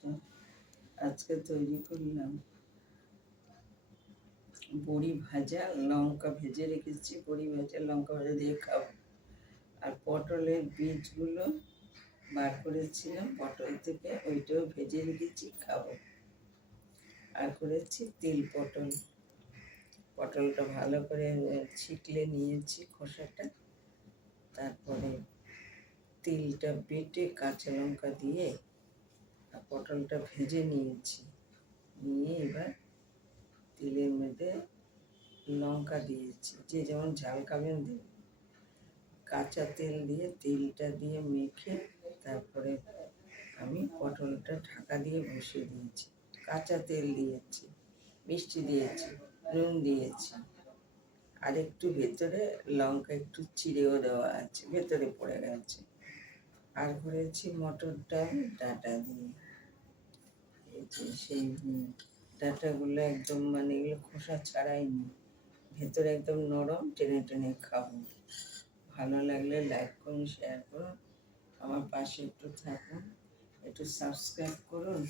তো আজকে তৈরি করলাম বড়ি ভাজা, লঙ্কা ভেজে রেখেছি, বড়ি ভাজা লঙ্কা ভাজা দিয়ে খাবো। আর পটলের বীজগুলো বার করেছিলাম পটল থেকে, ওইটাও ভেজে রেখেছি, খাবো। আর করেছি তিল পটল, পটলটা ভালো করে ছিকলে নিয়েছি খোসাটা, তারপরে তিলটা বেটে কাঁচা লঙ্কা দিয়ে আর পটলটা ভেজে নিয়েছি, নিয়ে এবার তিলের মধ্যে লঙ্কা দিয়েছি, যে যেমন ঝাল খাবেন দেবেন। কাঁচা তেল দিয়ে তিলটা দিয়ে মেখে তারপরে আমি পটলটা ঢাকা দিয়ে বসিয়ে দিয়েছি। কাঁচা তেল দিয়েছি, মিষ্টি দিয়েছি, নুন দিয়েছি, আর একটু ভেতরে লঙ্কা একটু চিড়েও দেওয়া আছে, ভেতরে পড়ে গেছে। আর করেছি মটর ডাল ডাঁটা দিয়ে, সেই ডাঁটাগুলো একদম মানে এগুলো খোসা ছাড়াইনি, ভেতরে একদম নরম, টেনে টেনে খাবো। ভালো লাগলে লাইক করুন, শেয়ার করুন, আমার পাশে একটু থাকুন, একটু সাবস্ক্রাইব করুন।